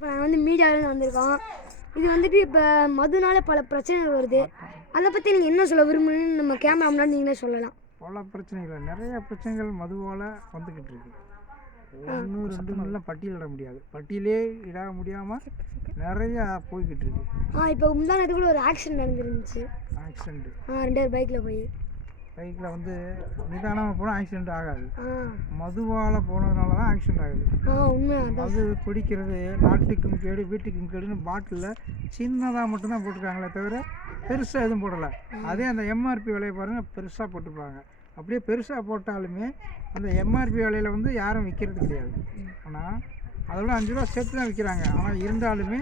இப்போ நாங்கள் வந்து மீடியாவிலேருந்து வந்திருக்கோம். இது வந்துட்டு இப்போ மதுனால பல பிரச்சனைகள் வருது. அதை பற்றி நீங்கள் என்ன சொல்ல விரும்புன்னு நம்ம கேமரா முன்னாடி நீங்களே சொல்லலாம். பல பிரச்சனைகள், நிறைய பிரச்சனைகள் மதுவால் வந்துக்கிட்டு இருக்கு. 1 2 பட்டியலிட முடியாது. பட்டியலே இட முடியாமல் நிறையா போய்கிட்டு இருக்கு. இப்போ முந்தானத்துக்குள்ள ஒரு ஆக்சிடென்ட் நடந்துருந்துச்சு. ஆக்சிடென்ட்டு 2 பேர் பைக்கில் போய் பைக்கில் வந்து நிதானமாக போனால் ஆக்சிடென்ட் ஆகாது. மதுவால் போனதுனால தான் ஆக்சிடென்ட் ஆகுது. மது குடிக்கிறது நாட்டுக்கும் கேடு வீட்டுக்கும் கேடுன்னு பாட்டிலில் சின்னதாக மட்டும்தான் போட்டிருக்காங்களே தவிர பெருசாக எதுவும் போடலை. அதே அந்த எம்ஆர்பி விலையை பாருங்கள், பெருசாக போட்டுருப்பாங்க. அப்படியே பெருசாக போட்டாலுமே அந்த எம்ஆர்பி விலையில் வந்து யாரும் விற்கிறது கிடையாது. ஆனால் அதோட 5 ரூபா சேர்த்து தான் விற்கிறாங்க. ஆனால் இருந்தாலுமே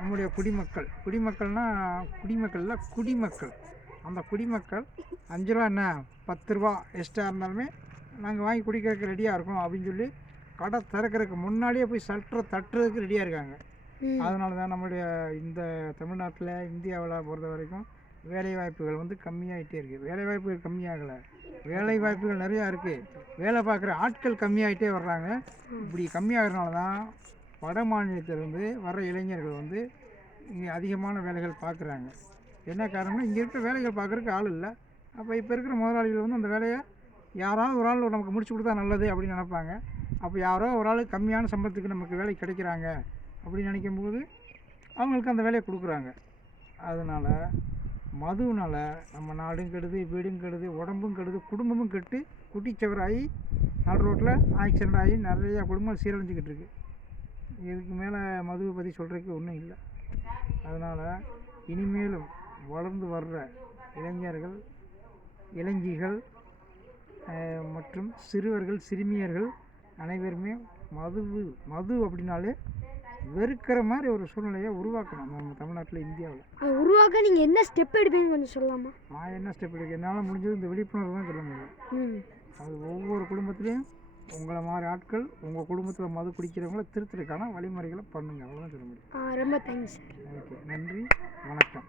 நம்முடைய குடிமக்கள் அந்த குடிமக்கள் 5 ரூபா என்ன 10 ரூபா எக்ஸ்ட்ரா இருந்தாலுமே நாங்கள் வாங்கி குடிக்கிறதுக்கு ரெடியாக இருக்கோம் அப்படின்னு சொல்லி கடை திறக்கிறதுக்கு முன்னாடியே போய் சட்டரை தட்டுறதுக்கு ரெடியாக இருக்காங்க. அதனால தான் நம்மளுடைய இந்த தமிழ்நாட்டில் இந்தியாவில் பொறுத்த வரைக்கும் வேலைவாய்ப்புகள் வந்து கம்மியாகிட்டே இருக்குது. வேலைவாய்ப்புகள் கம்மியாகலை, வேலைவாய்ப்புகள் நிறையா இருக்குது. வேலை பார்க்குற ஆட்கள் கம்மியாகிட்டே வர்றாங்க. இப்படி கம்மியாகிறதுனால தான் வட மாநிலத்திலேருந்து வர இளைஞர்கள் வந்து இங்கே அதிகமான வேலைகள் பார்க்குறாங்க. என்ன காரணம்னா இங்கே இருக்கிற வேலைகள் பார்க்குறதுக்கு ஆள் இல்லை. அப்போ இப்போ இருக்கிற முதலாளிகள் வந்து அந்த வேலையை யாராவது ஒரு ஆள் நமக்கு முடிச்சு கொடுத்தா நல்லது அப்படின்னு நினைப்பாங்க. அப்போ யாரோ ஒரு ஆள் கம்மியான சம்பளத்துக்கு நமக்கு வேலை கிடைக்கிறாங்க அப்படின்னு நினைக்கும்போது அவங்களுக்கு அந்த வேலையை கொடுக்குறாங்க. அதனால் மதுவினால் நம்ம நாடும் கெடுது, வீடும் கெடுது, உடம்பும் கெடுது, குடும்பமும் கெட்டு குட்டிச்சவராகி நடு ரோட்டில் ஆக்சிடென்ட் ஆகி நிறையா குடும்பம் சீரழிஞ்சிக்கிட்டு இருக்குது. இதுக்கு மேலே மதுவை பற்றி சொல்கிறதுக்கு ஒன்றும் இல்லை. அதனால் இனிமேலும் வளர்ந்து வர்ற இளைஞர்கள், இளைஞிகள் மற்றும் சிறுவர்கள், சிறுமியர்கள் அனைவருமே மது அப்படின்னாலே வெறுக்கிற மாதிரி ஒரு சூழ்நிலையை உருவாக்கணும் நம்ம தமிழ்நாட்டில், இந்தியாவில். உருவாக்க நீங்கள் என்ன ஸ்டெப் எடுப்பீங்கன்னு கொஞ்சம் சொல்லலாமா? நான் என்ன ஸ்டெப் எடுக்க என்னால் முடிஞ்சது இந்த விழிப்புணர்வு தான் சொல்ல முடியும். அது ஒவ்வொரு குடும்பத்துலேயும் உங்களை மாதிரி ஆட்கள் உங்கள் குடும்பத்தில் மது குடிக்கிறவங்கள திருத்துறதுக்கான வழிமுறைகளை பண்ணுங்கள், அவ்வளோதான் சொல்ல முடியும். ரொம்ப தேங்க்ஸ். ஓகே, நன்றி, வணக்கம்.